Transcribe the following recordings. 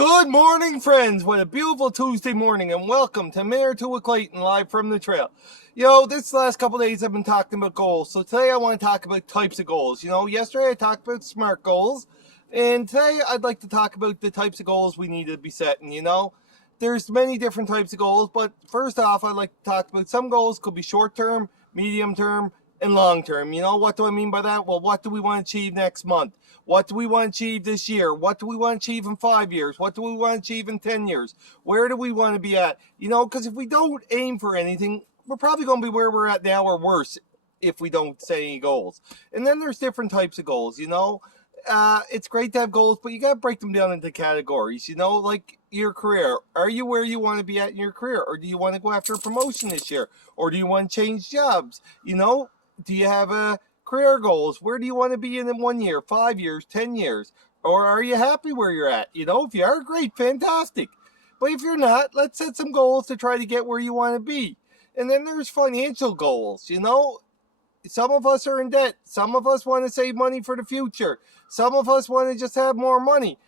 Good morning, friends. What a beautiful Tuesday morning, and welcome to Mayor to with Clayton, live from the trail. This last couple of days I've been talking about goals. So today I want to talk about types of goals. Yesterday I talked about SMART goals, and today I'd like to talk about the types of goals we need to be setting. There's many different types of goals, but first off, I'd like to talk about some goals could be short-term, medium-term, and long-term. What do I mean by that? Well, what do we want to achieve next month? What do we want to achieve this year? What do we want to achieve in 5 years? What do we want to achieve in 10 years? Where do we want to be at? Because if we don't aim for anything, we're probably going to be where we're at now or worse if we don't set any goals. And then there's different types of goals. It's great to have goals, but you got to break them down into categories, like your career. Are you where you want to be at in your career? Or do you want to go after a promotion this year? Or do you want to change jobs? Do you have career goals? Where do you want to be in 1 year, 5 years, 10 years? Or are you happy where you're at? If you are, great, fantastic. But if you're not, let's set some goals to try to get where you want to be. And then there's financial goals. Some of us are in debt. Some of us want to save money for the future. Some of us want to just have more money,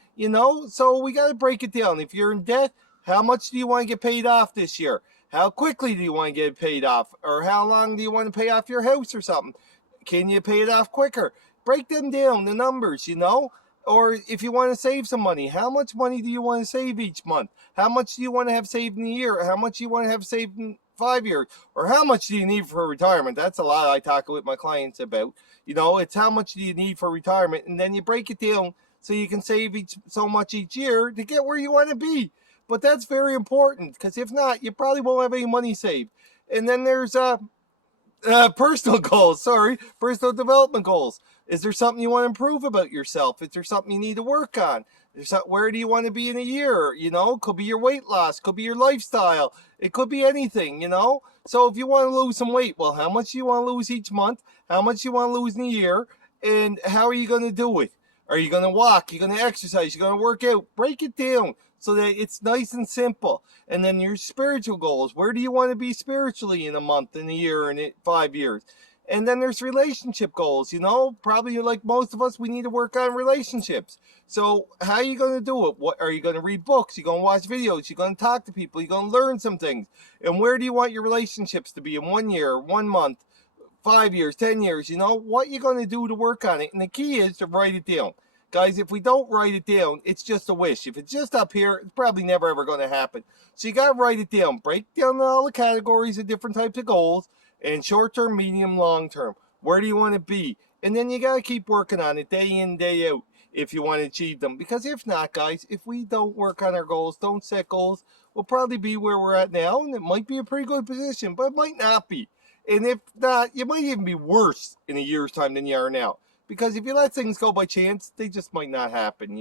So we got to break it down. If you're in debt, how much do you want to get paid off this year? How quickly do you want to get paid off? Or how long do you want to pay off your house or something? Can you pay it off quicker? Break them down, the numbers, Or if you want to save some money, how much money do you want to save each month? How much do you want to have saved in a year? How much do you want to have saved in 5 years? Or how much do you need for retirement? That's a lot I talk with my clients about. It's how much do you need for retirement? And then you break it down so you can save so much each year to get where you want to be. But that's very important, because if not, you probably won't have any money saved. And then there's personal goals, personal development goals. Is there something you want to improve about yourself? Is there something you need to work on? Where do you want to be in a year? Could be your weight loss, could be your lifestyle. It could be anything, So if you want to lose some weight, well, how much do you want to lose each month? How much do you want to lose in a year? And how are you going to do it? Are you going to walk? Are you going to exercise? You're going to work out? Break it down so that it's nice and simple. And then your spiritual goals. Where do you want to be spiritually in a month, in a year, in 5 years? And then there's relationship goals. Probably like most of us, we need to work on relationships. So how are you going to do it? What are you going to read books? You're going to watch videos. You're going to talk to people. You're going to learn some things. And where do you want your relationships to be in 1 year, 1 month, 5 years, 10 years? What you're going to do to work on it. And the key is to write it down. Guys, if we don't write it down, it's just a wish. If it's just up here, it's probably never ever going to happen. So you got to write it down. Break down all the categories of different types of goals, and short-term, medium, long-term. Where do you want to be? And then you got to keep working on it day in, day out if you want to achieve them. Because if not, guys, if we don't work on our goals, don't set goals, we'll probably be where we're at now. And it might be a pretty good position, but it might not be. And if not, you might even be worse in a year's time than you are now. Because if you let things go by chance, they just might not happen,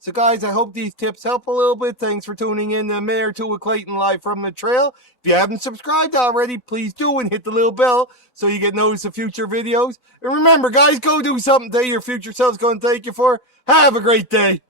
So guys, I hope these tips help a little bit. Thanks for tuning in to Mayor 2 with Clayton, live from the trail. If you haven't subscribed already, please do, and hit the little bell so you get notice of future videos. And remember, guys, go do something today your future self's going to thank you for. Have a great day.